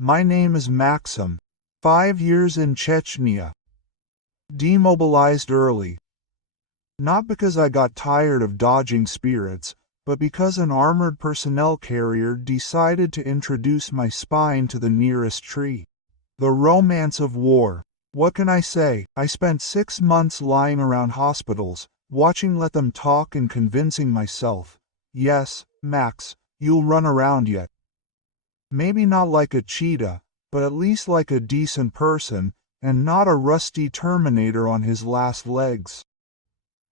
My name is Maxim. 5 years in Chechnya. Demobilized early. Not because I got tired of dodging spirits, but because an armored personnel carrier decided to introduce my spine to the nearest tree. The romance of war. What can I say? I spent 6 months lying around hospitals, watching Let Them Talk and convincing myself, yes, Max, you'll run around yet. Maybe not like a cheetah, but at least like a decent person, and not a rusty Terminator on his last legs.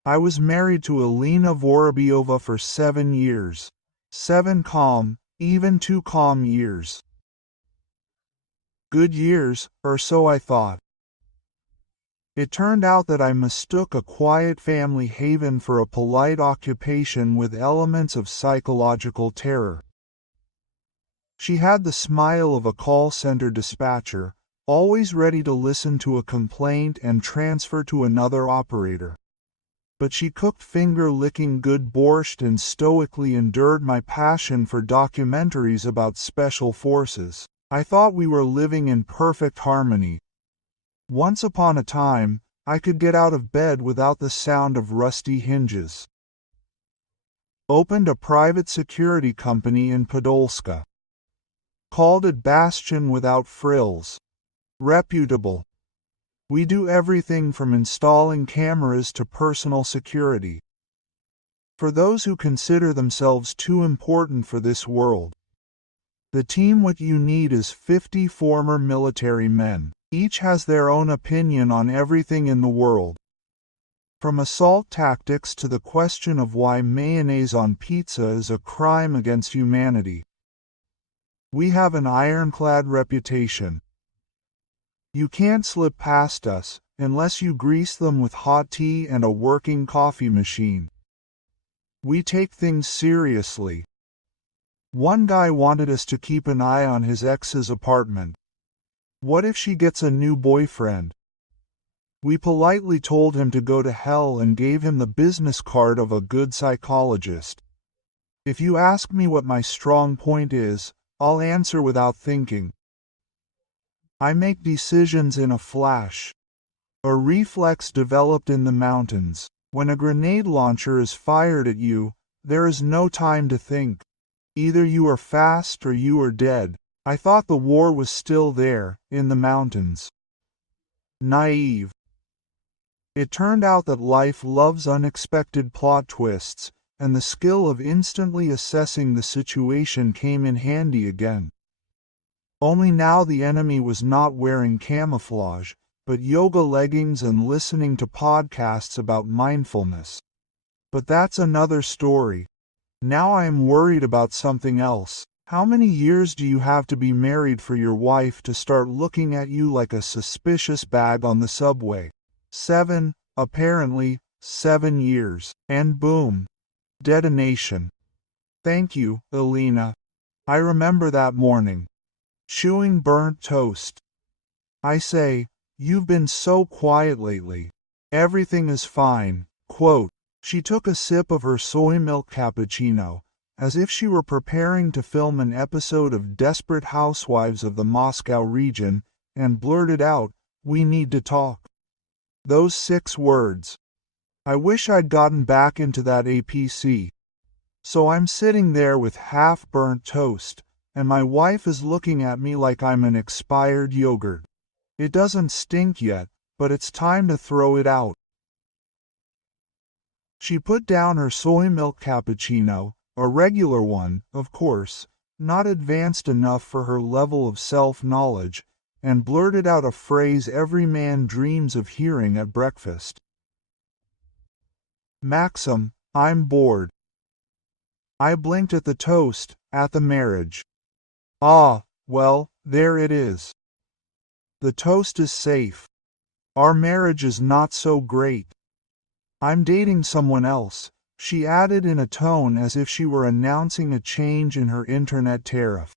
I was married to Elena Vorobyova for 7 years. 7 calm, even too calm years. Good years, or so I thought. It turned out that I mistook a quiet family haven for a polite occupation with elements of psychological terror. She had the smile of a call center dispatcher, always ready to listen to a complaint and transfer to another operator. But she cooked finger-licking good borscht and stoically endured my passion for documentaries about special forces. I thought we were living in perfect harmony. Once upon a time, I could get out of bed without the sound of rusty hinges. Opened a private security company in Podolska. Called it Bastion without frills. Reputable. We do everything from installing cameras to personal security. For those who consider themselves too important for this world. The team what you need is 50 former military men. Each has their own opinion on everything in the world. From assault tactics to the question of why mayonnaise on pizza is a crime against humanity. We have an ironclad reputation. You can't slip past us, unless you grease them with hot tea and a working coffee machine. We take things seriously. One guy wanted us to keep an eye on his ex's apartment. What if she gets a new boyfriend? We politely told him to go to hell and gave him the business card of a good psychologist. If you ask me what my strong point is, I'll answer without thinking. I make decisions in a flash. A reflex developed in the mountains. When a grenade launcher is fired at you, there is no time to think. Either you are fast or you are dead. I thought the war was still there, in the mountains. Naive. It turned out that life loves unexpected plot twists, and the skill of instantly assessing the situation came in handy again. Only now the enemy was not wearing camouflage, but yoga leggings and listening to podcasts about mindfulness. But that's another story. Now I am worried about something else. How many years do you have to be married for your wife to start looking at you like a suspicious bag on the subway? 7, apparently, 7 years. And boom. Detonation. Thank you, Elena. I remember that morning. Chewing burnt toast. I say, you've been so quiet lately. Everything is fine. Quote, she took a sip of her soy milk cappuccino, as if she were preparing to film an episode of Desperate Housewives of the Moscow region, and blurted out, we need to talk. Those 6 words. I wish I'd gotten back into that APC. So I'm sitting there with half-burnt toast, and my wife is looking at me like I'm an expired yogurt. It doesn't stink yet, but it's time to throw it out. She put down her soy milk cappuccino, a regular one, of course, not advanced enough for her level of self-knowledge, and blurted out a phrase every man dreams of hearing at breakfast. Maxim, I'm bored. I blinked at the toast, at the marriage. Ah, well, there it is. The toast is safe. Our marriage is not so great. I'm dating someone else, she added in a tone as if she were announcing a change in her internet tariff.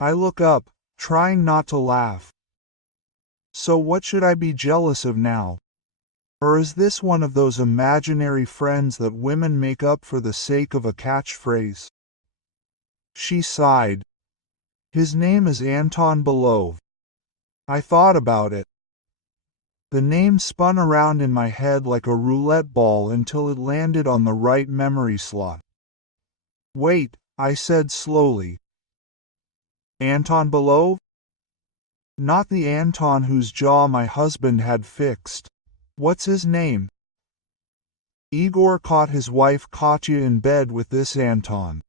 I look up, trying not to laugh. So what should I be jealous of now? Or is this one of those imaginary friends that women make up for the sake of a catchphrase? She sighed. His name is Anton Belov. I thought about it. The name spun around in my head like a roulette ball until it landed on the right memory slot. Wait, I said slowly. Anton Belov? Not the Anton whose jaw my husband had fixed. What's his name? Igor caught his wife Katya in bed with this Anton.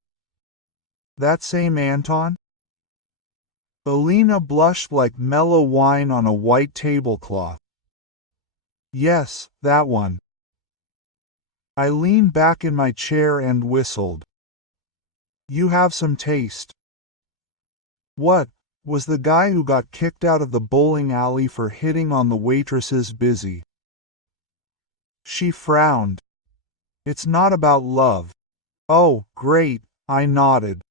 That same Anton? Alina blushed like mellow wine on a white tablecloth. Yes, that one. I leaned back in my chair and whistled. You have some taste. What, was the guy who got kicked out of the bowling alley for hitting on the waitresses busy? She frowned. It's not about love. Oh, great, I nodded.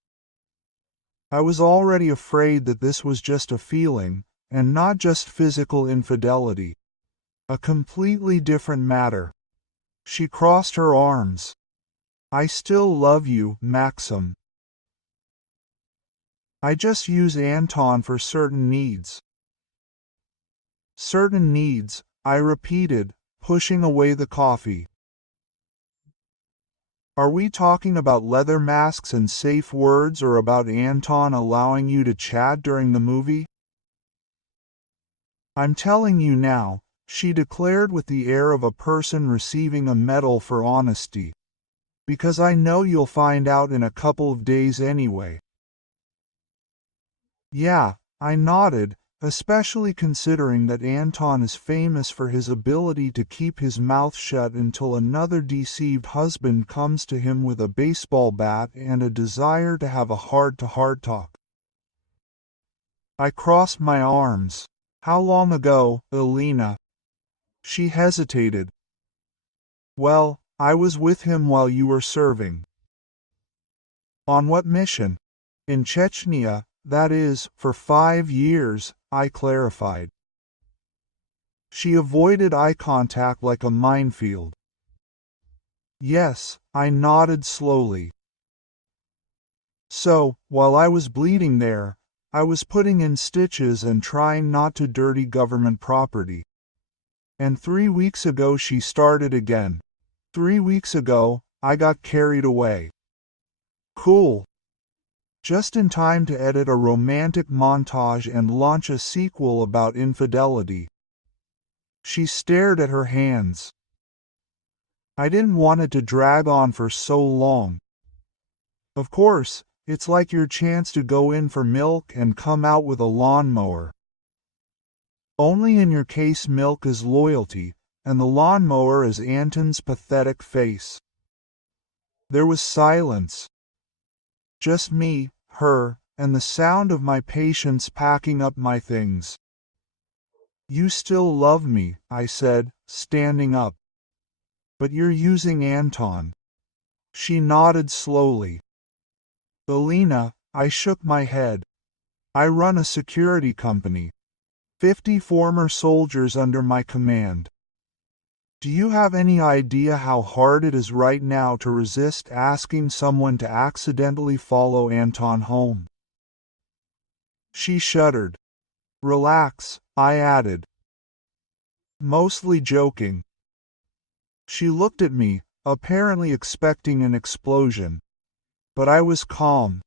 I was already afraid that this was just a feeling, and not just physical infidelity. A completely different matter. She crossed her arms. I still love you, Maxim. I just use Anton for certain needs. Certain needs, I repeated, pushing away the coffee. Are we talking about leather masks and safe words or about Anton allowing you to chat during the movie? I'm telling you now, she declared with the air of a person receiving a medal for honesty. Because I know you'll find out in a couple of days anyway. Yeah, I nodded, especially considering that Anton is famous for his ability to keep his mouth shut until another deceived husband comes to him with a baseball bat and a desire to have a heart-to-heart talk. I crossed my arms. How long ago, Alina? She hesitated. Well, I was with him while you were serving. On what mission? In Chechnya, that is, for 5 years, I clarified. She avoided eye contact like a minefield. Yes, I nodded slowly. So, while I was bleeding there, I was putting in stitches and trying not to dirty government property. And 3 weeks ago she started again. 3 weeks ago, I got carried away. Cool. Just in time to edit a romantic montage and launch a sequel about infidelity. She stared at her hands. I didn't want it to drag on for so long. Of course, it's like your chance to go in for milk and come out with a lawnmower. Only in your case milk is loyalty, and the lawnmower is Anton's pathetic face. There was silence. Just me, her, and the sound of my patients packing up my things. You still love me, I said, standing up. But you're using Anton. She nodded slowly. Alina, I shook my head. I run a security company. 50 former soldiers under my command. Do you have any idea how hard it is right now to resist asking someone to accidentally follow Anton home? She shuddered. Relax, I added. Mostly joking. She looked at me, apparently expecting an explosion. But I was calm.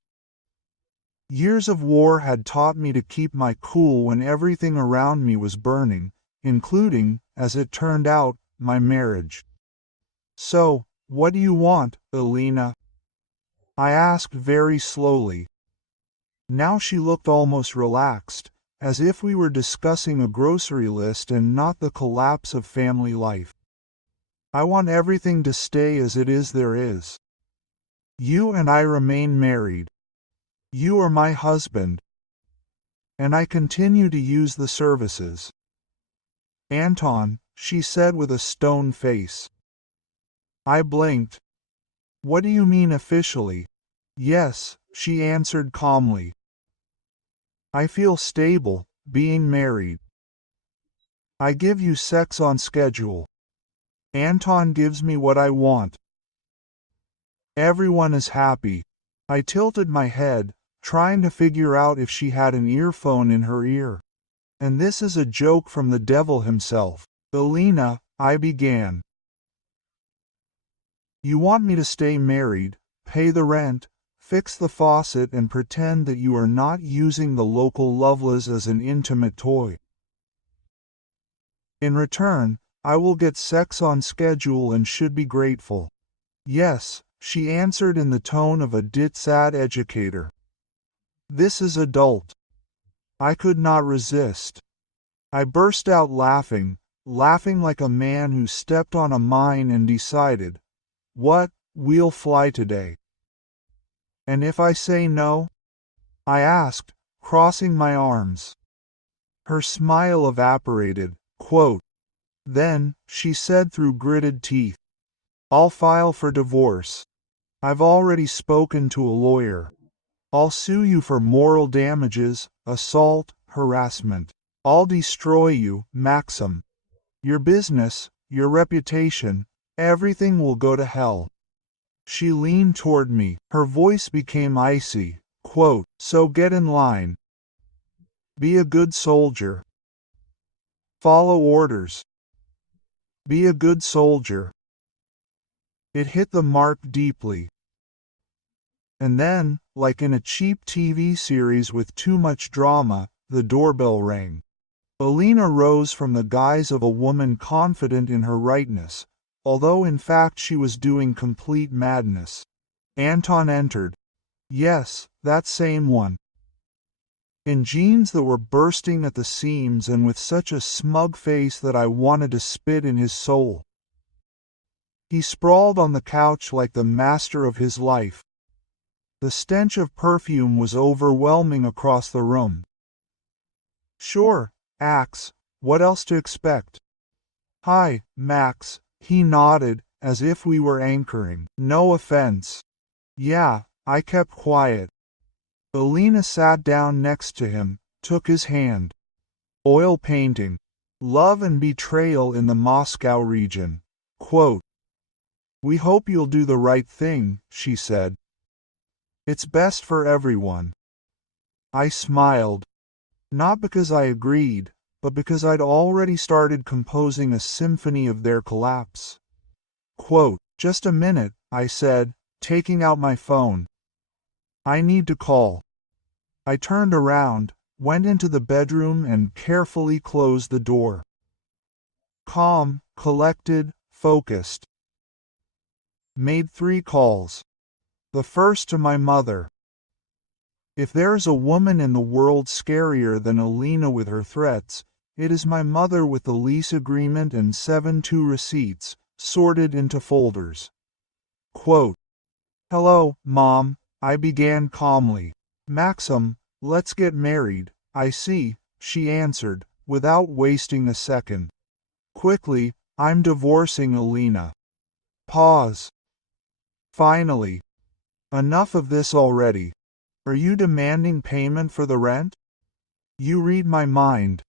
Years of war had taught me to keep my cool when everything around me was burning, including, as it turned out, my marriage. So, what do you want, Alina? I asked very slowly. Now she looked almost relaxed, as if we were discussing a grocery list and not the collapse of family life. I want everything to stay as it is there is. You and I remain married. You are my husband. And I continue to use the services. Anton, she said with a stone face. I blinked. What do you mean officially? Yes, she answered calmly. I feel stable, being married. I give you sex on schedule. Anton gives me what I want. Everyone is happy. I tilted my head, trying to figure out if she had an earphone in her ear. And this is a joke from the devil himself. Alina, I began. You want me to stay married, pay the rent, fix the faucet and pretend that you are not using the local Loveless as an intimate toy. In return, I will get sex on schedule and should be grateful. Yes, she answered in the tone of a dit-sad educator. This is adult. I could not resist. I burst out laughing like a man who stepped on a mine and decided, what, we'll fly today. And if I say no? I asked, crossing my arms. Her smile evaporated. Quote, Then, she said through gritted teeth, I'll file for divorce. I've already spoken to a lawyer. I'll sue you for moral damages, assault, harassment. I'll destroy you, Maxim. Your business, your reputation, everything will go to hell. She leaned toward me. Her voice became icy. Quote, So get in line. Be a good soldier. Follow orders. Be a good soldier. It hit the mark deeply. And then, like in a cheap TV series with too much drama, the doorbell rang. Alina rose from the guise of a woman confident in her rightness, although in fact she was doing complete madness. Anton entered. Yes, that same one. In jeans that were bursting at the seams and with such a smug face that I wanted to spit in his soul. He sprawled on the couch like the master of his life. The stench of perfume was overwhelming across the room. Sure, Axe, what else to expect? Hi, Max, he nodded, as if we were anchoring. No offense. Yeah, I kept quiet. Alina sat down next to him, took his hand. Oil painting. Love and betrayal in the Moscow region. Quote, We hope you'll do the right thing, she said. It's best for everyone. I smiled. Not because I agreed, but because I'd already started composing a symphony of their collapse. Quote, Just a minute, I said, taking out my phone. I need to call. I turned around, went into the bedroom and carefully closed the door. Calm, collected, focused. Made 3 calls. The first to my mother. If there's a woman in the world scarier than Alina with her threats, it is my mother with the lease agreement and 7-2 receipts, sorted into folders. Quote, Hello, Mom, I began calmly. Maxim, let's get married, I see, she answered, without wasting a second. Quickly, I'm divorcing Alina. Pause. Finally. Enough of this already. Are you demanding payment for the rent? You read my mind.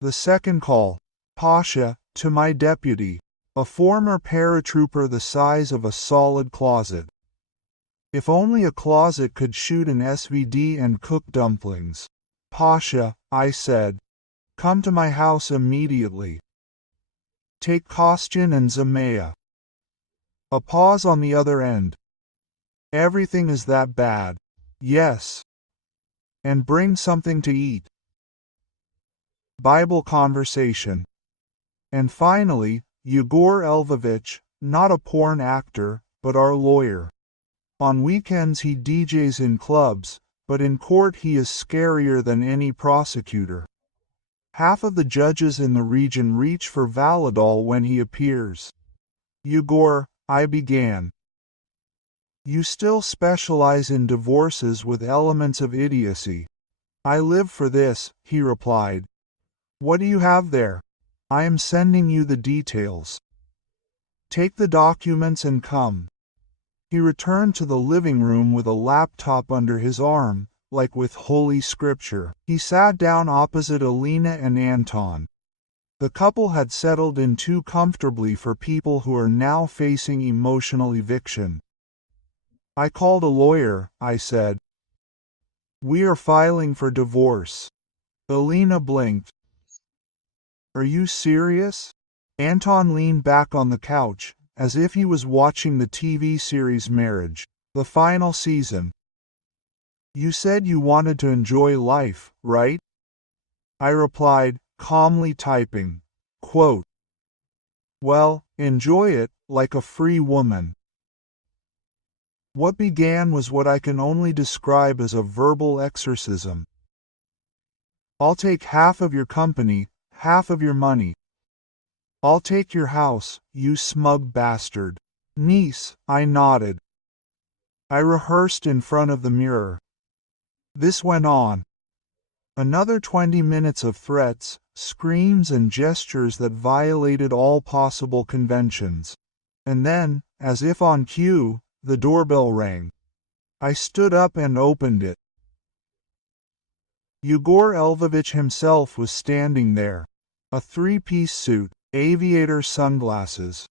The second call. Pasha, to my deputy. A former paratrooper the size of a solid closet. If only a closet could shoot an SVD and cook dumplings. Pasha, I said. Come to my house immediately. Take Kostyan and Zamaya. A pause on the other end. Everything is that bad. Yes. And bring something to eat. Bible conversation. And finally, Yegor Elvovich, not a porn actor, but our lawyer. On weekends he DJs in clubs, but in court he is scarier than any prosecutor. Half of the judges in the region reach for Valadol when he appears. Yegor, I began. You still specialize in divorces with elements of idiocy. I live for this, he replied. What do you have there? I am sending you the details. Take the documents and come. He returned to the living room with a laptop under his arm, like with Holy Scripture. He sat down opposite Alina and Anton. The couple had settled in too comfortably for people who are now facing emotional eviction. I called a lawyer, I said. We are filing for divorce. Alina blinked. Are you serious? Anton leaned back on the couch, as if he was watching the TV series Marriage, the final season. You said you wanted to enjoy life, right? I replied, calmly typing, quote, well, enjoy it, like a free woman. What began was what I can only describe as a verbal exorcism. I'll take half of your company, half of your money. I'll take your house, you smug bastard. Niece, I nodded. I rehearsed in front of the mirror. This went on. Another 20 minutes of threats, screams and gestures that violated all possible conventions. And then, as if on cue, the doorbell rang. I stood up and opened it. Yegor Elvovich himself was standing there. A three-piece suit, aviator sunglasses.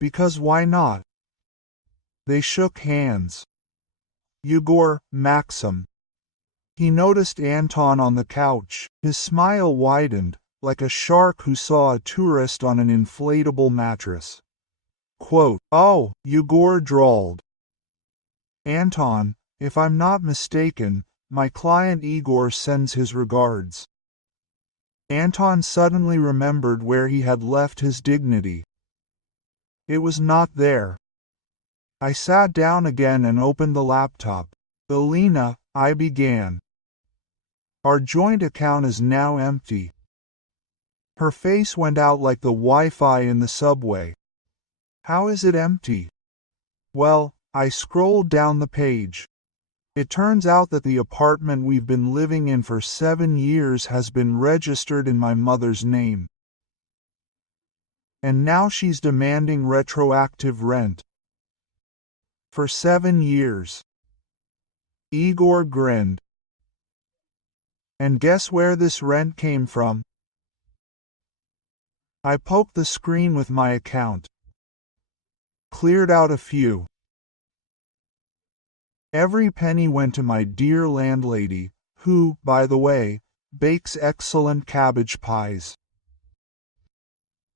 Because why not? They shook hands. Yegor, Maxim. He noticed Anton on the couch. His smile widened, like a shark who saw a tourist on an inflatable mattress. Quote, oh, Yegor drawled. Anton, if I'm not mistaken, my client Igor sends his regards. Anton suddenly remembered where he had left his dignity. It was not there. I sat down again and opened the laptop. Alina, I began. Our joint account is now empty. Her face went out like the Wi-Fi in the subway. How is it empty? Well, I scrolled down the page. It turns out that the apartment we've been living in for 7 years has been registered in my mother's name. And now she's demanding retroactive rent. For 7 years. Igor grinned. And guess where this rent came from? I poked the screen with my account. Cleared out a few. Every penny went to my dear landlady, who, by the way, bakes excellent cabbage pies.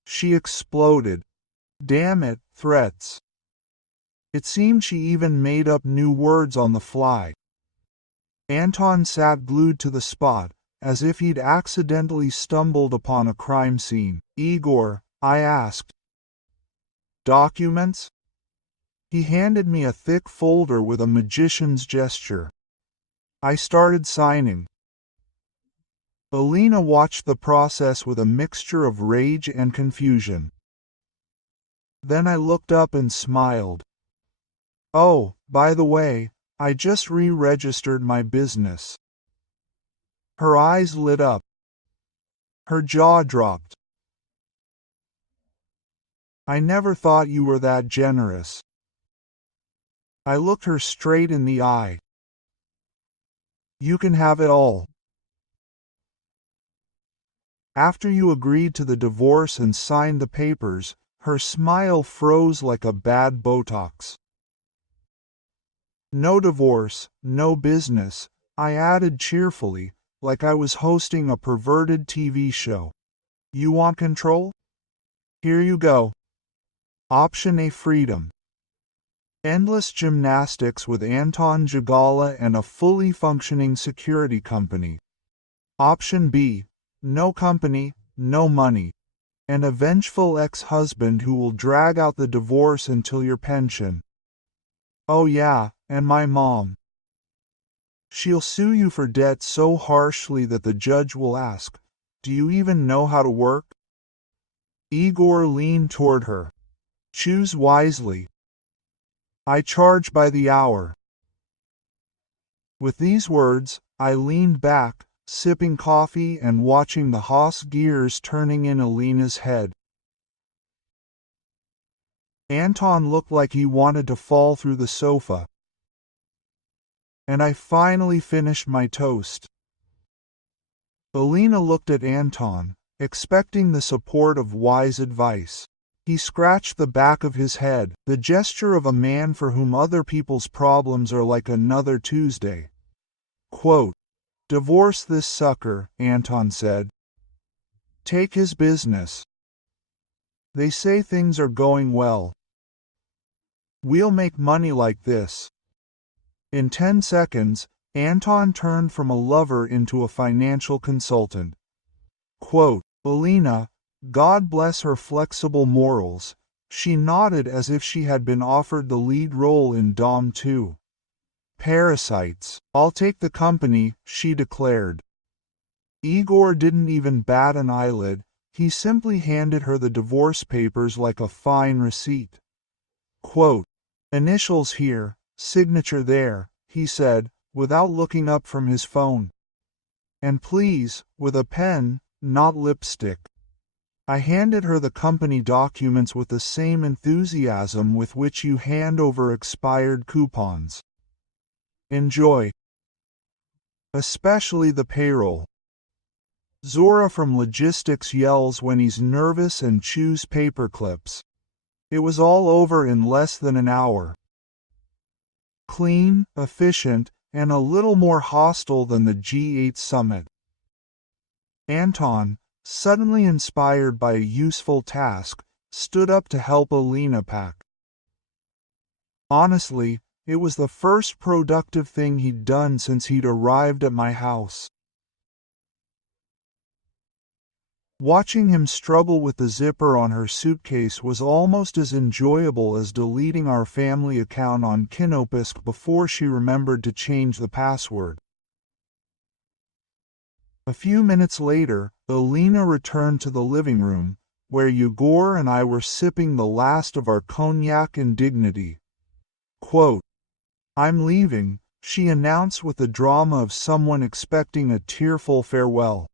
She exploded. Damn it, threats. It seemed she even made up new words on the fly. Anton sat glued to the spot, as if he'd accidentally stumbled upon a crime scene. Igor, I asked. Documents? He handed me a thick folder with a magician's gesture. I started signing. Alina watched the process with a mixture of rage and confusion. Then I looked up and smiled. Oh, by the way, I just re-registered my business. Her eyes lit up. Her jaw dropped. I never thought you were that generous. I looked her straight in the eye. You can have it all. After you agreed to the divorce and signed the papers, her smile froze like a bad Botox. No divorce, no business, I added cheerfully, like I was hosting a perverted TV show. You want control? Here you go. Option A, freedom. Endless gymnastics with Anton Jagala and a fully functioning security company. Option B, no company, no money. An a vengeful ex-husband who will drag out the divorce until your pension. Oh yeah, and my mom. She'll sue you for debt so harshly that the judge will ask, do you even know how to work? Igor leaned toward her. Choose wisely. I charge by the hour. With these words, I leaned back, sipping coffee and watching the Haas gears turning in Alina's head. Anton looked like he wanted to fall through the sofa. And I finally finished my toast. Alina looked at Anton, expecting the support of wise advice. He scratched the back of his head, the gesture of a man for whom other people's problems are like another Tuesday. Quote, "Divorce this sucker," Anton said. "Take his business. They say things are going well. We'll make money like this." In 10 seconds, Anton turned from a lover into a financial consultant. Quote, "Alina, God bless her flexible morals," she nodded as if she had been offered the lead role in Dom 2. "Parasites. I'll take the company," she declared. Igor didn't even bat an eyelid, he simply handed her the divorce papers like a fine receipt. Quote, "Initials here, signature there," he said, without looking up from his phone. "And please, with a pen, not lipstick." I handed her the company documents with the same enthusiasm with which you hand over expired coupons. "Enjoy. Especially the payroll." Zora from logistics yells when he's nervous and chews paper clips. It was all over in less than an hour. Clean, efficient, and a little more hostile than the G8 summit. Anton, suddenly inspired by a useful task, stood up to help Alina pack. Honestly, it was the first productive thing he'd done since he'd arrived at my house. Watching him struggle with the zipper on her suitcase was almost as enjoyable as deleting our family account on Kinopisk before she remembered to change the password. A few minutes later, Alina returned to the living room, where Igor and I were sipping the last of our cognac in dignity. Quote, "I'm leaving," she announced with the drama of someone expecting a tearful farewell.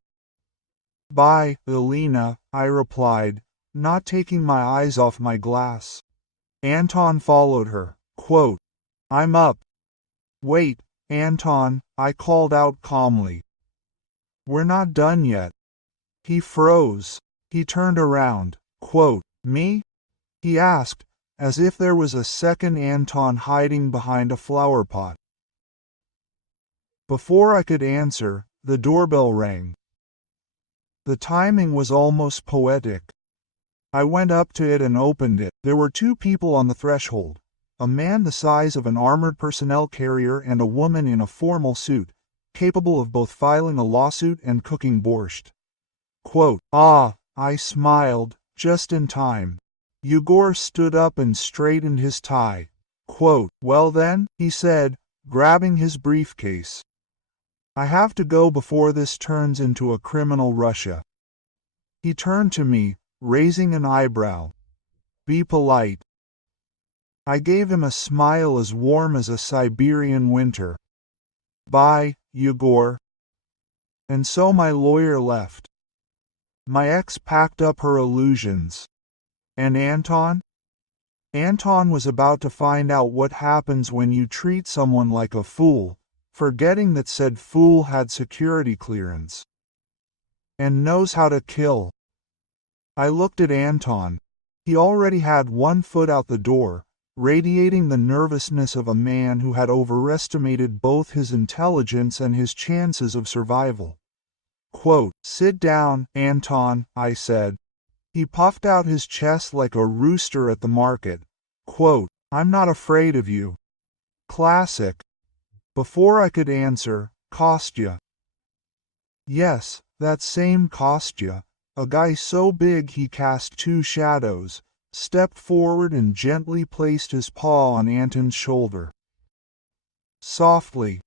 "Bye, Alina," I replied, not taking my eyes off my glass. Anton followed her. Quote, "I'm up." "Wait, Anton," I called out calmly. "We're not done yet." He froze. He turned around. Quote, "Me?" he asked, as if there was a second Anton hiding behind a flower pot. Before I could answer, the doorbell rang. The timing was almost poetic. I went up to it and opened it. There were two people on the threshold, a man the size of an armored personnel carrier and a woman in a formal suit, capable of both filing a lawsuit and cooking borscht. Quote, "Ah," I smiled, just in time. Igor stood up and straightened his tie. Quote, "Well then," he said, grabbing his briefcase. "I have to go before this turns into a criminal Russia." He turned to me, raising an eyebrow. "Be polite." I gave him a smile as warm as a Siberian winter. "Bye, Igor." And so my lawyer left. My ex packed up her illusions. And Anton? Anton was about to find out what happens when you treat someone like a fool, forgetting that said fool had security clearance. And knows how to kill. I looked at Anton. He already had one foot out the door, radiating the nervousness of a man who had overestimated both his intelligence and his chances of survival. Quote, "Sit down, Anton," I said. He puffed out his chest like a rooster at the market. Quote, "I'm not afraid of you." Classic. Before I could answer, Kostya. Yes, that same Kostya, a guy so big he cast two shadows, stepped forward and gently placed his paw on Anton's shoulder. Softly.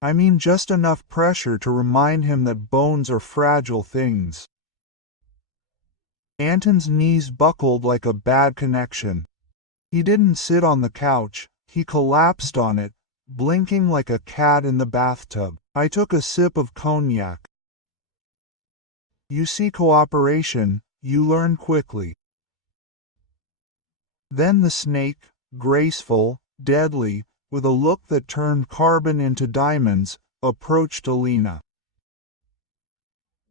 I mean just enough pressure to remind him that bones are fragile things. Anton's knees buckled like a bad connection. He didn't sit on the couch, he collapsed on it, blinking like a cat in the bathtub. I took a sip of cognac. You see, cooperation, you learn quickly. Then the snake, graceful, deadly, with a look that turned carbon into diamonds, approached Alina.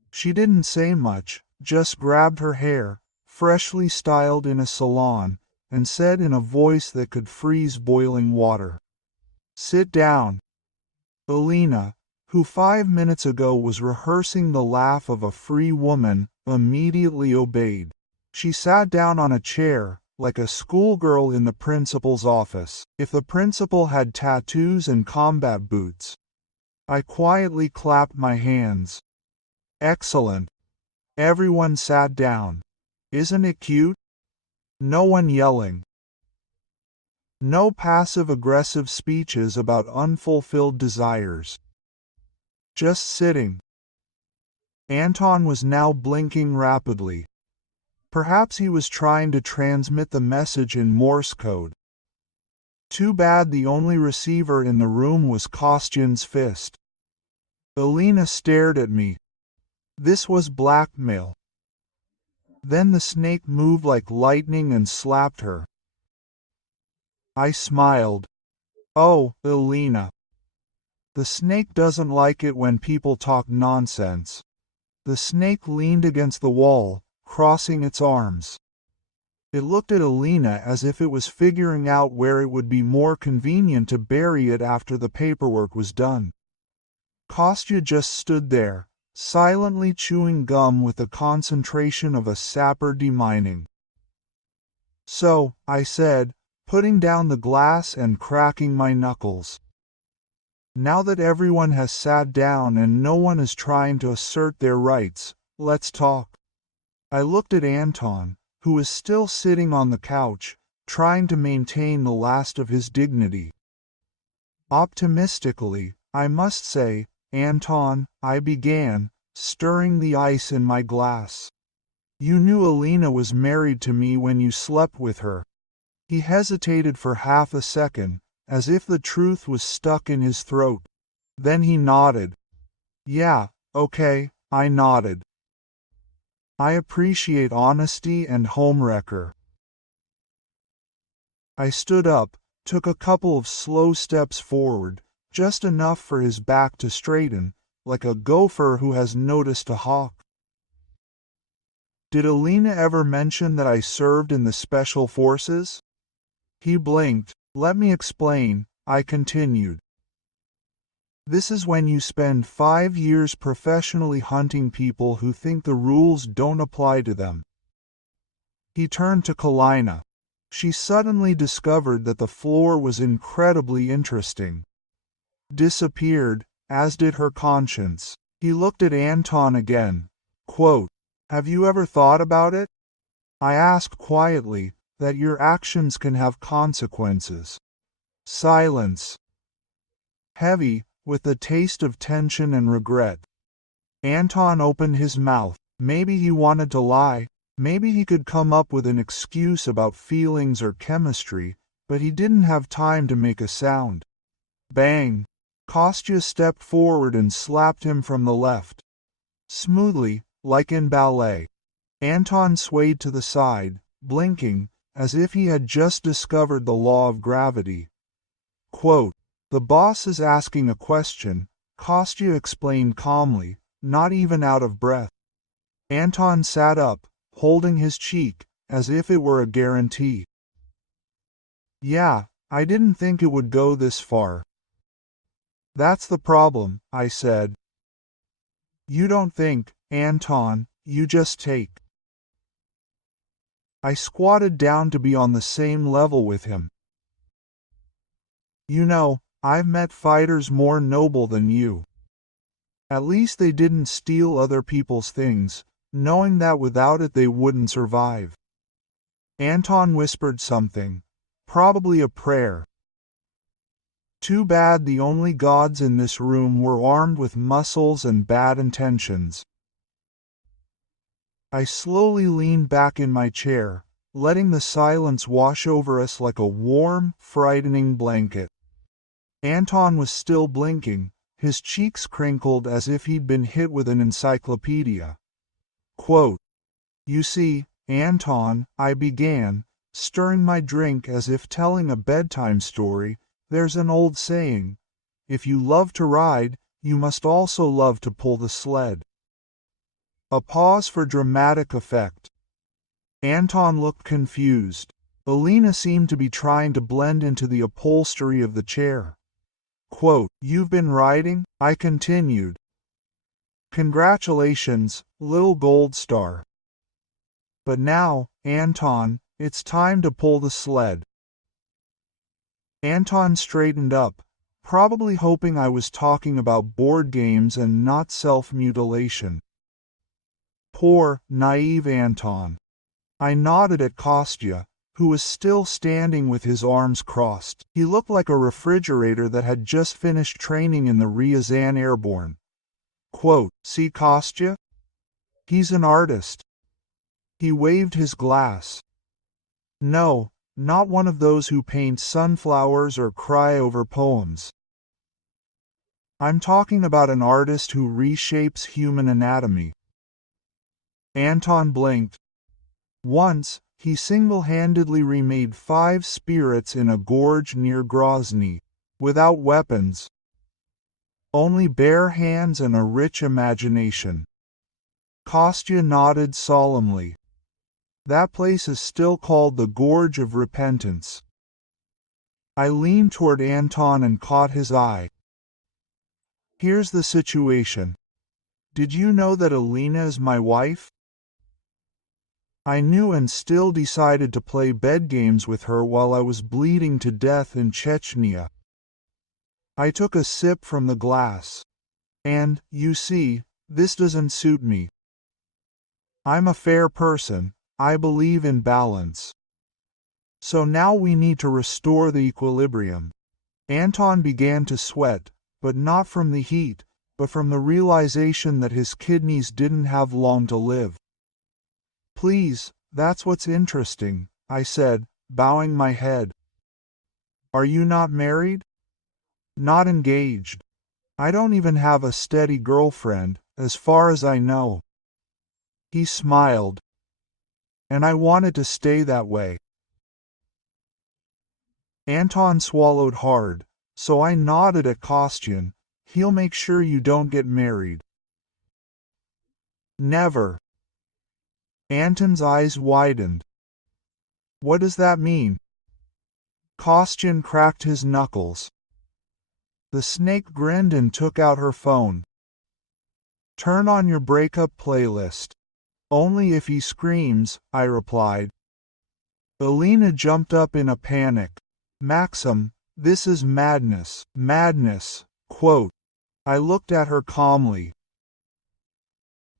She didn't say much, just grabbed her hair, freshly styled in a salon, and said in a voice that could freeze boiling water, "Sit down." Alina, who 5 minutes ago was rehearsing the laugh of a free woman, immediately obeyed. She sat down on a chair, like a schoolgirl in the principal's office. If the principal had tattoos and combat boots. I quietly clapped my hands. Excellent. Everyone sat down. Isn't it cute? No one yelling. No passive-aggressive speeches about unfulfilled desires. Just sitting. Anton was now blinking rapidly. Perhaps he was trying to transmit the message in Morse code. Too bad the only receiver in the room was Kostyan's fist. Alina stared at me. This was blackmail. Then the snake moved like lightning and slapped her. I smiled. Oh, Alina. The snake doesn't like it when people talk nonsense. The snake leaned against the wall, crossing its arms. It looked at Alina as if it was figuring out where it would be more convenient to bury it after the paperwork was done. Kostya just stood there, silently chewing gum with the concentration of a sapper demining. So, I said, putting down the glass and cracking my knuckles. Now that everyone has sat down and no one is trying to assert their rights, let's talk. I looked at Anton, who was still sitting on the couch, trying to maintain the last of his dignity. Optimistically, I must say, Anton, I began, stirring the ice in my glass. You knew Alina was married to me when you slept with her. He hesitated for half a second, as if the truth was stuck in his throat. Then he nodded. Yeah, okay, I nodded. I appreciate honesty and homewrecker. I stood up, took a couple of slow steps forward, just enough for his back to straighten, like a gopher who has noticed a hawk. Did Alina ever mention that I served in the special forces? He blinked. Let me explain, I continued. This is when you spend 5 years professionally hunting people who think the rules don't apply to them. He turned to Kalina. She suddenly discovered that the floor was incredibly interesting. Disappeared, as did her conscience. He looked at Anton again. Quote, have you ever thought about it? I asked quietly, that your actions can have consequences. Silence. Heavy, with the taste of tension and regret. Anton opened his mouth. Maybe he wanted to lie. Maybe he could come up with an excuse about feelings or chemistry, but he didn't have time to make a sound. Bang! Kostya stepped forward and slapped him from the left. Smoothly, like in ballet. Anton swayed to the side, blinking, as if he had just discovered the law of gravity. Quote, the boss is asking a question, Kostya explained calmly, not even out of breath. Anton sat up, holding his cheek, as if it were a guarantee. Yeah, I didn't think it would go this far. That's the problem, I said. You don't think, Anton, you just take. I squatted down to be on the same level with him. You know, I've met fighters more noble than you. At least they didn't steal other people's things, knowing that without it they wouldn't survive. Anton whispered something, probably a prayer. Too bad the only gods in this room were armed with muscles and bad intentions. I slowly leaned back in my chair, letting the silence wash over us like a warm, frightening blanket. Anton was still blinking, his cheeks crinkled as if he'd been hit with an encyclopedia. Quote, you see, Anton, I began, stirring my drink as if telling a bedtime story, there's an old saying, if you love to ride, you must also love to pull the sled. A pause for dramatic effect. Anton looked confused. Alina seemed to be trying to blend into the upholstery of the chair. Quote, "You've been writing?" I continued. "Congratulations, little gold star. But now, Anton, it's time to pull the sled." Anton straightened up, probably hoping I was talking about board games and not self-mutilation. Poor, naive Anton. I nodded at Kostya, who was still standing with his arms crossed. He looked like a refrigerator that had just finished training in the Ryazan Airborne. Quote, "See Kostya? He's an artist." He waved his glass. "No, not one of those who paint sunflowers or cry over poems. I'm talking about an artist who reshapes human anatomy." Anton blinked. Once, he single-handedly remade 5 spirits in a gorge near Grozny, without weapons. Only bare hands and a rich imagination. Kostya nodded solemnly. That place is still called the Gorge of Repentance. I leaned toward Anton and caught his eye. "Here's the situation. Did you know that Alina is my wife?" I knew and still decided to play bed games with her while I was bleeding to death in Chechnya. I took a sip from the glass. "And, you see, this doesn't suit me. I'm a fair person, I believe in balance. So now we need to restore the equilibrium." Anton began to sweat, but not from the heat, but from the realization that his kidneys didn't have long to live. "Please, that's what's interesting," I said, bowing my head. "Are you not married?" "Not engaged. I don't even have a steady girlfriend, as far as I know." He smiled. "And I wanted to stay that way." Anton swallowed hard, so I nodded at Kostyan. "He'll make sure you don't get married." "Never." Anton's eyes widened. "What does that mean?" Kostyan cracked his knuckles. The snake grinned and took out her phone. "Turn on your breakup playlist." "Only if he screams," I replied. Alina jumped up in a panic. "Maxim, this is madness." "Madness." Quote. I looked at her calmly.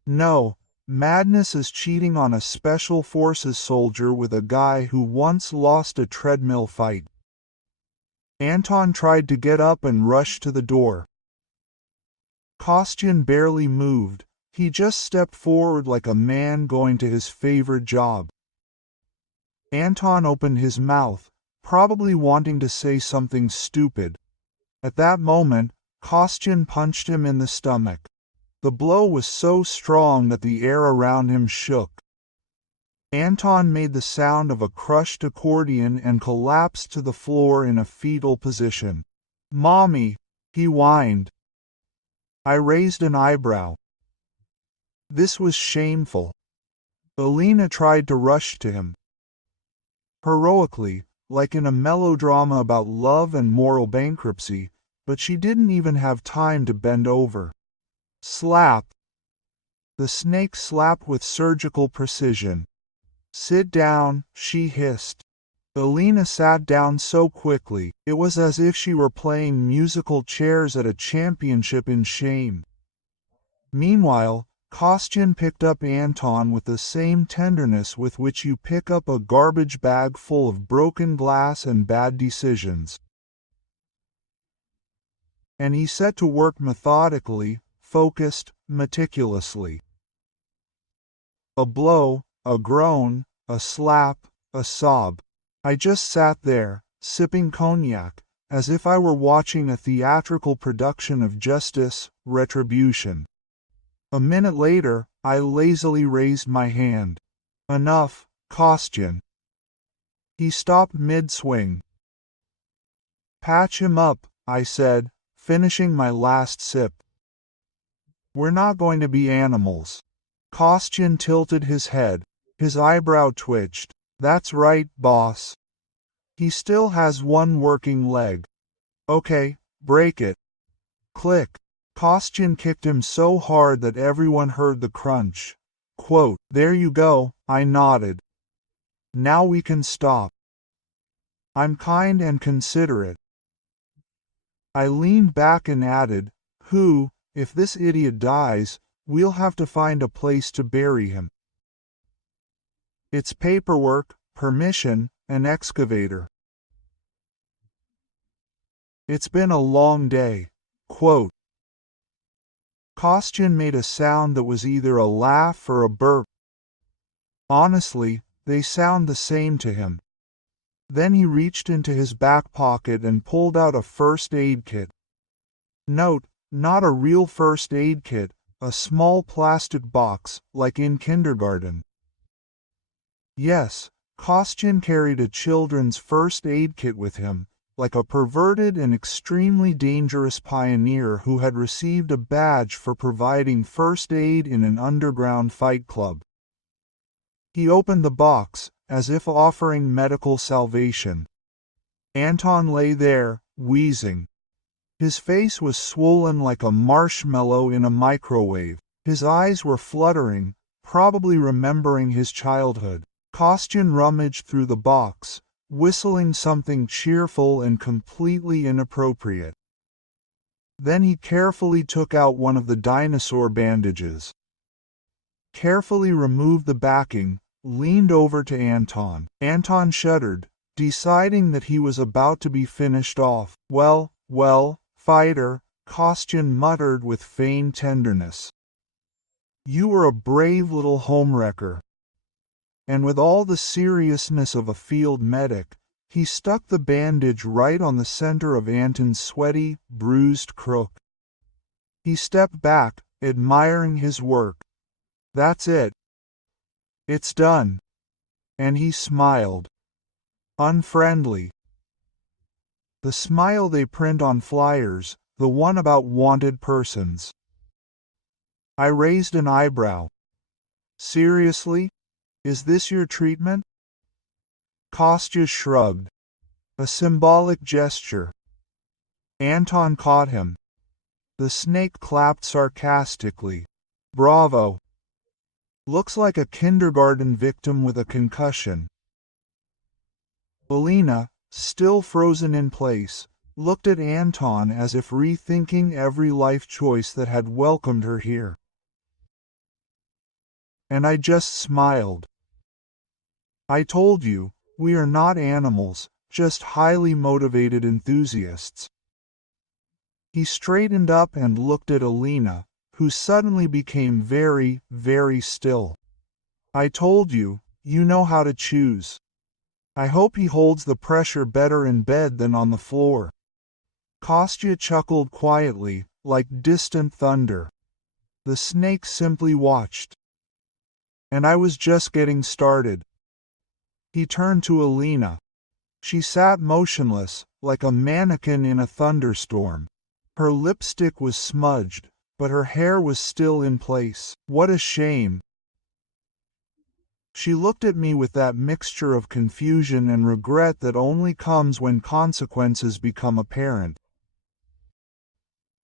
"No, madness is cheating on a special forces soldier with a guy who once lost a treadmill fight." Anton tried to get up and rush to the door. Kostyan barely moved. He just stepped forward like a man going to his favorite job. Anton opened his mouth, probably wanting to say something stupid. At that moment, Kostyan punched him in the stomach. The blow was so strong that the air around him shook. Anton made the sound of a crushed accordion and collapsed to the floor in a fetal position. "Mommy," he whined. I raised an eyebrow. This was shameful. Alina tried to rush to him. Heroically, like in a melodrama about love and moral bankruptcy, but she didn't even have time to bend over. Slap. The snake slapped with surgical precision. "Sit down," she hissed. Alina sat down so quickly, it was as if she were playing musical chairs at a championship in shame. Meanwhile, Kostyan picked up Anton with the same tenderness with which you pick up a garbage bag full of broken glass and bad decisions. And he set to work methodically, focused, meticulously. A blow, a groan, a slap, a sob. I just sat there, sipping cognac, as if I were watching a theatrical production of justice, retribution. A minute later, I lazily raised my hand. "Enough, Kostyan." He stopped mid-swing. "Patch him up," I said, finishing my last sip. "We're not going to be animals." Kostyan tilted his head. His eyebrow twitched. "That's right, boss. He still has one working leg." "Okay, Break it. Click. Kostyan kicked him so hard that everyone heard the crunch. Quote, "There you go," I nodded. "Now we can stop. I'm kind and considerate." I leaned back and added, if this idiot dies, we'll have to find a place to bury him. It's paperwork, permission, an excavator. It's been a long day." Quote. Kostyan made a sound that was either a laugh or a burp. Honestly, they sound the same to him. Then he reached into his back pocket and pulled out a first aid kit. Note, not a real first aid kit, a small plastic box, like in kindergarten. Yes, Kostyan carried a children's first aid kit with him, like a perverted and extremely dangerous pioneer who had received a badge for providing first aid in an underground fight club. He opened the box, as if offering medical salvation. Anton lay there, wheezing. His face was swollen like a marshmallow in a microwave. His eyes were fluttering, probably remembering his childhood. Kostyan rummaged through the box, whistling something cheerful and completely inappropriate. Then he carefully took out one of the dinosaur bandages. Carefully removed the backing, leaned over to Anton. Anton shuddered, deciding that he was about to be finished off. Well, fighter," Kostyan muttered with feigned tenderness. "You were a brave little homewrecker." And with all the seriousness of a field medic, he stuck the bandage right on the center of Anton's sweaty, bruised crook. He stepped back, admiring his work. "That's it. It's done." And he smiled. Unfriendly. The smile they print on flyers, the one about wanted persons. I raised an eyebrow. "Seriously? Is this your treatment?" Kostya shrugged. A symbolic gesture. Anton caught him. The snake clapped sarcastically. "Bravo. Looks like a kindergarten victim with a concussion." Alina, still frozen in place, looked at Anton as if rethinking every life choice that had welcomed her here. And I just smiled. "I told you, we are not animals, just highly motivated enthusiasts." He straightened up and looked at Alina, who suddenly became very, very still. "I told you, you know how to choose. I hope he holds the pressure better in bed than on the floor." Kostya chuckled quietly, like distant thunder. The snake simply watched. And I was just getting started. He turned to Alina. She sat motionless, like a mannequin in a thunderstorm. Her lipstick was smudged, but her hair was still in place. What a shame. She looked at me with that mixture of confusion and regret that only comes when consequences become apparent.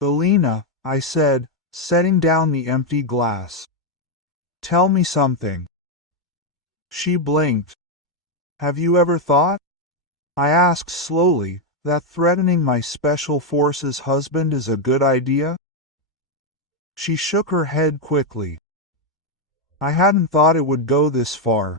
"Alina," I said, setting down the empty glass. "Tell me something." She blinked. "Have you ever thought," I asked slowly, "that threatening my special forces husband is a good idea?" She shook her head quickly. "I hadn't thought it would go this far."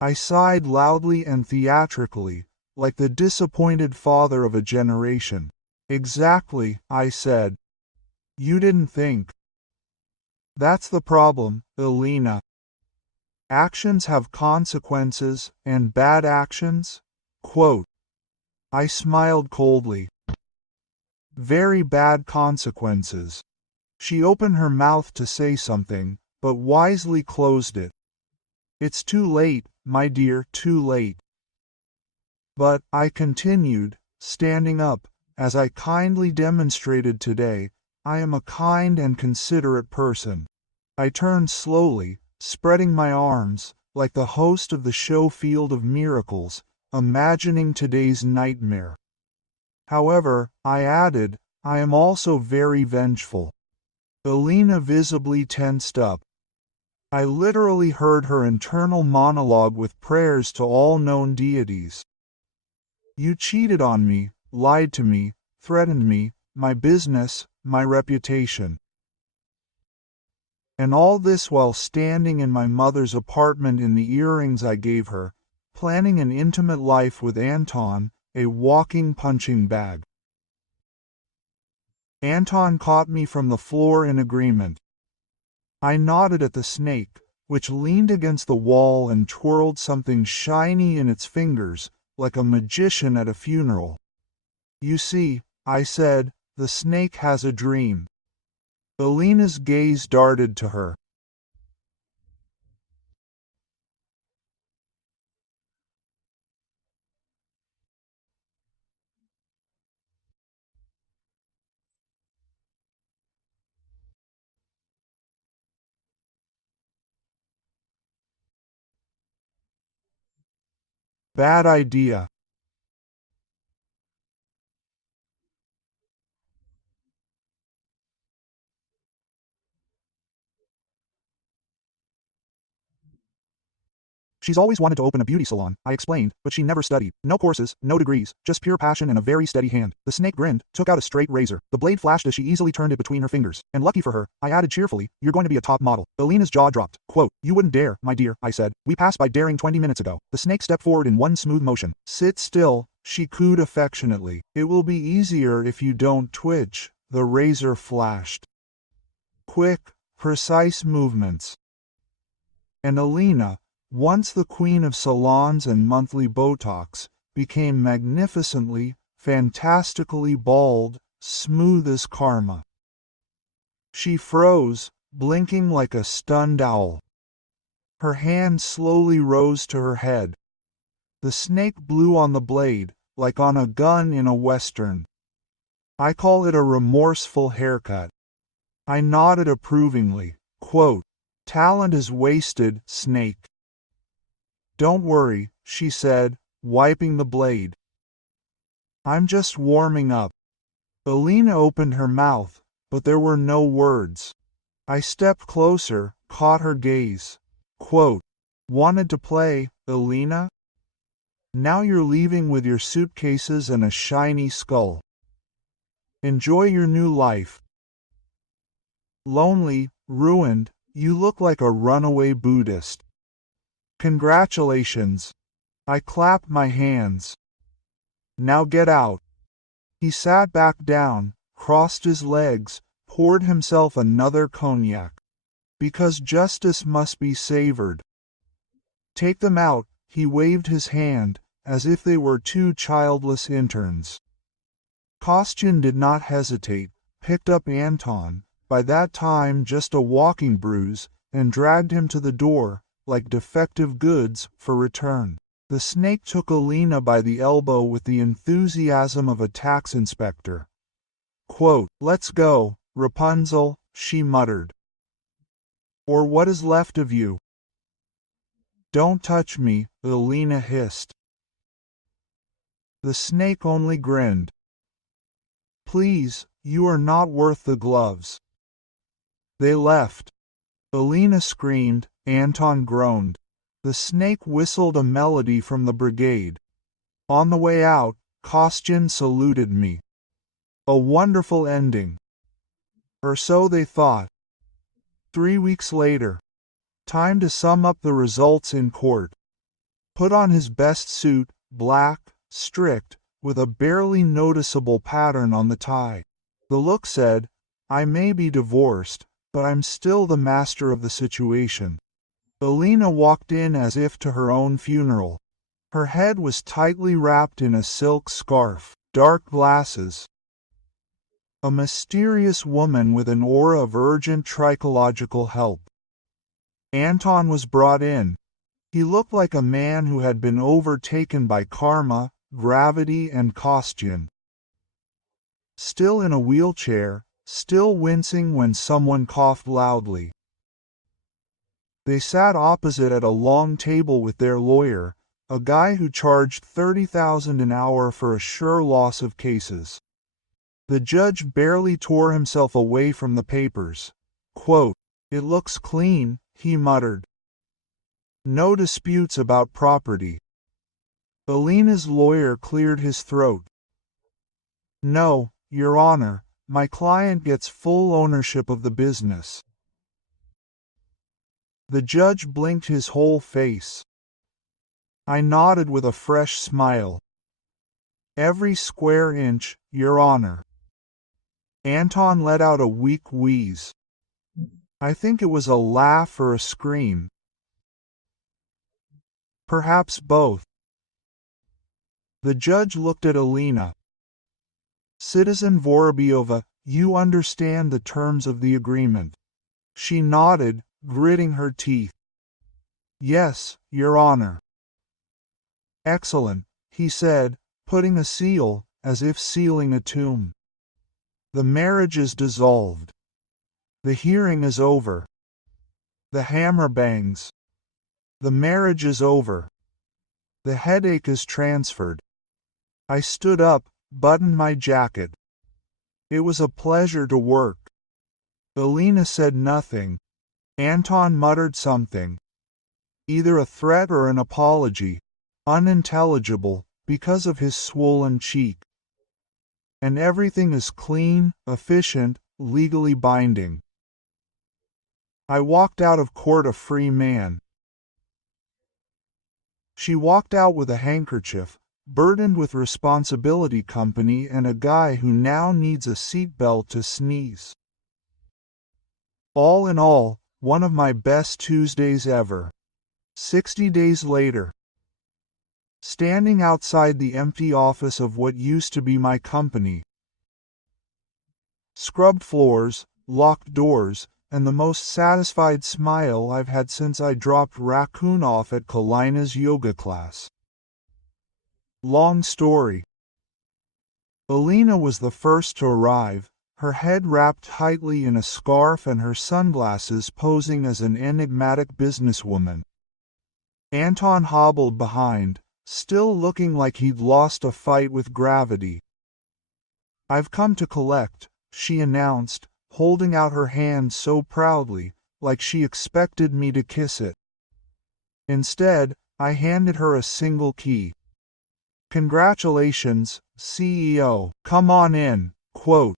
I sighed loudly and theatrically, like the disappointed father of a generation. "Exactly," I said. "You didn't think." That's the problem, Alina. Actions have consequences, and bad actions? Quote. I smiled coldly. Very bad consequences. She opened her mouth to say something, but wisely closed it. It's too late, my dear, too late. But, I continued, standing up, as I kindly demonstrated today, I am a kind and considerate person. I turned slowly, spreading my arms, like the host of the show Field of Miracles, imagining today's nightmare. However, I added, I am also very vengeful. Alina visibly tensed up. I literally heard her internal monologue with prayers to all known deities. You cheated on me, lied to me, threatened me, my business, my reputation. And all this while standing in my mother's apartment in the earrings I gave her, planning an intimate life with Anton, a walking punching bag. Anton caught me from the floor in agreement. I nodded at the snake, which leaned against the wall and twirled something shiny in its fingers, like a magician at a funeral. You see, I said, the snake has a dream. Alina's gaze darted to her. Bad idea. She's always wanted to open a beauty salon, I explained, but she never studied. No courses, no degrees, just pure passion and a very steady hand. The snake grinned, took out a straight razor. The blade flashed as she easily turned it between her fingers. And lucky for her, I added cheerfully, you're going to be a top model. Alina's jaw dropped. Quote, you wouldn't dare, my dear, I said. We passed by daring 20 minutes ago. The snake stepped forward in one smooth motion. Sit still, she cooed affectionately. It will be easier if you don't twitch. The razor flashed. Quick, precise movements. And Alina, once the queen of salons and monthly Botox, became magnificently, fantastically bald, smooth as karma. She froze, blinking like a stunned owl. Her hand slowly rose to her head. The snake blew on the blade, like on a gun in a western. I call it a remorseful haircut. I nodded approvingly. Quote, talent is wasted, snake. Don't worry, she said, wiping the blade. I'm just warming up. Alina opened her mouth, but there were no words. I stepped closer, caught her gaze. Quote, wanted to play, Alina? Now you're leaving with your suitcases and a shiny skull. Enjoy your new life. Lonely, ruined, you look like a runaway Buddhist. Congratulations. I clapped my hands. Now get out. He sat back down, crossed his legs, poured himself another cognac. Because justice must be savored. Take them out, he waved his hand, as if they were two childless interns. Kostyan did not hesitate, picked up Anton, by that time just a walking bruise, and dragged him to the door, like defective goods, for return. The snake took Alina by the elbow with the enthusiasm of a tax inspector. Quote, let's go, Rapunzel, she muttered. Or what is left of you. Don't touch me, Alina hissed. The snake only grinned. Please, you are not worth the gloves. They left. Alina screamed, Anton groaned. The snake whistled a melody from the brigade. On the way out, Kostyan saluted me. A wonderful ending. Or so they thought. 3 weeks later. Time to sum up the results in court. Put on his best suit, black, strict, with a barely noticeable pattern on the tie. The look said, I may be divorced, but I'm still the master of the situation. Alina walked in as if to her own funeral. Her head was tightly wrapped in a silk scarf, dark glasses. A mysterious woman with an aura of urgent psychological help. Anton was brought in. He looked like a man who had been overtaken by karma, gravity, and Kostyan. Still in a wheelchair, still wincing when someone coughed loudly. They sat opposite at a long table with their lawyer, a guy who charged $30,000 an hour for a sure loss of cases. The judge barely tore himself away from the papers. Quote, "It looks clean," he muttered. "No disputes about property." Alina's lawyer cleared his throat. "No, Your Honor, my client gets full ownership of the business." The judge blinked his whole face. I nodded with a fresh smile. "Every square inch, Your Honor." Anton let out a weak wheeze. I think it was a laugh or a scream. Perhaps both. The judge looked at Alina. "Citizen Vorobyova, you understand the terms of the agreement." She nodded, gritting her teeth. "Yes, Your Honor." "Excellent," he said, putting a seal, as if sealing a tomb. "The marriage is dissolved. The hearing is over. The hammer bangs. The marriage is over. The headache is transferred." I stood up, buttoned my jacket. It was a pleasure to work. Alina said nothing. Anton muttered something. Either a threat or an apology. Unintelligible, because of his swollen cheek. And everything is clean, efficient, legally binding. I walked out of court a free man. She walked out with a handkerchief, burdened with responsibility company and a guy who now needs a seatbelt to sneeze. All in all, one of my best Tuesdays ever. 60 days later. Standing outside the empty office of what used to be my company. Scrubbed floors, locked doors, and the most satisfied smile I've had since I dropped Raccoon off at Kalina's yoga class. Long story. Alina was the first to arrive, her head wrapped tightly in a scarf and her sunglasses posing as an enigmatic businesswoman. Anton hobbled behind, still looking like he'd lost a fight with gravity. "I've come to collect," she announced, holding out her hand so proudly, like she expected me to kiss it. Instead, I handed her a single key. "Congratulations, CEO, come on in," quote.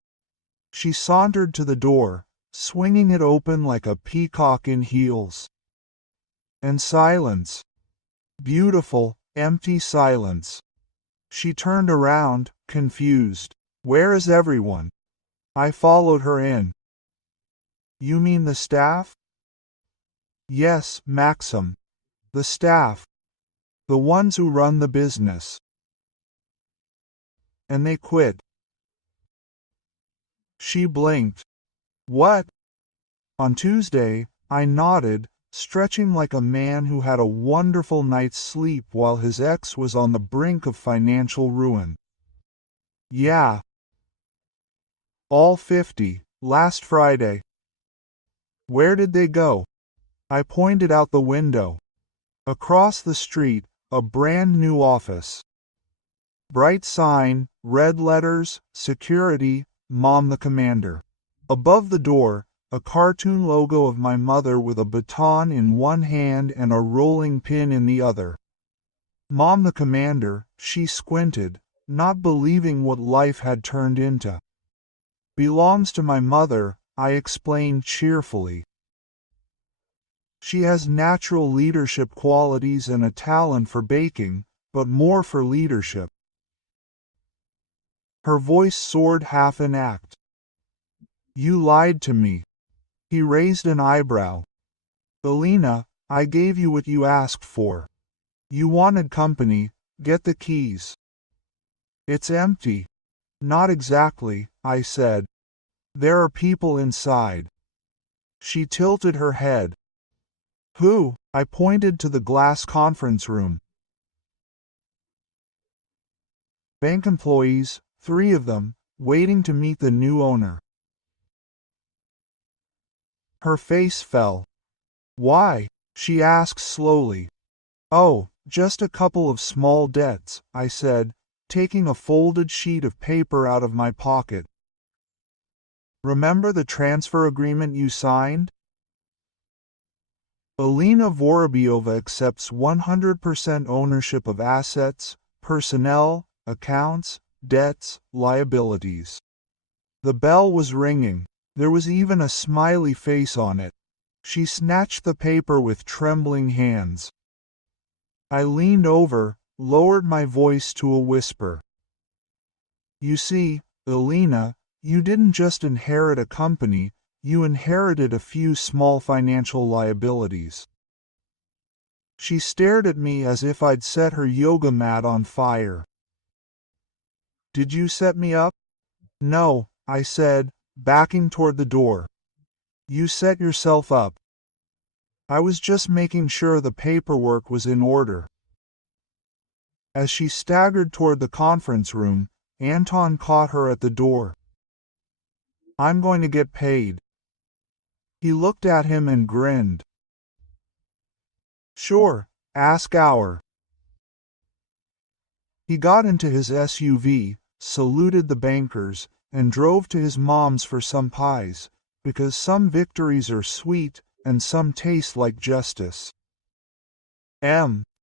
She sauntered to the door, swinging it open like a peacock in heels. And silence. Beautiful, empty silence. She turned around, confused. "Where is everyone?" I followed her in. "You mean the staff?" "Yes, Maxim. The staff. The ones who run the business." "And they quit." She blinked. "What?" "On Tuesday," I nodded, stretching like a man who had a wonderful night's sleep while his ex was on the brink of financial ruin. "Yeah. All 50, last Friday." "Where did they go?" I pointed out the window. Across the street, a brand new office. Bright sign, red letters, security, Mom the Commander. Above the door, a cartoon logo of my mother with a baton in one hand and a rolling pin in the other. Mom the Commander, she squinted, not believing what life had turned into. "Belongs to my mother," I explained cheerfully. "She has natural leadership qualities and a talent for baking, but more for leadership." Her voice soared half an act. "You lied to me." He raised an eyebrow. "Alina, I gave you what you asked for. You wanted company, get the keys." "It's empty." "Not exactly," I said. "There are people inside." She tilted her head. "Who?" I pointed to the glass conference room. "Bank employees, 3 of them, waiting to meet the new owner." Her face fell. "Why?" she asked slowly. "Oh, Just a couple of small debts, I said, taking a folded sheet of paper out of my pocket. Remember the transfer agreement you signed? Alina Vorobyova accepts 100% ownership of assets, personnel, accounts, debts, liabilities. The bell was ringing. There was even a smiley face on it. She snatched the paper with trembling hands. I leaned over, lowered my voice to a whisper. You see, Alina, you didn't just inherit a company, you inherited a few small financial liabilities. She stared at me as if I'd set her yoga mat on fire. Did you set me up? No, I said, backing toward the door. You set yourself up. I was just making sure the paperwork was in order. As she staggered toward the conference room, Anton caught her at the door. I'm going to get paid. He looked at him and grinned. Sure, ask our. He got into his SUV, saluted the bankers, and drove to his mom's for some pies, because some victories are sweet and some taste like justice.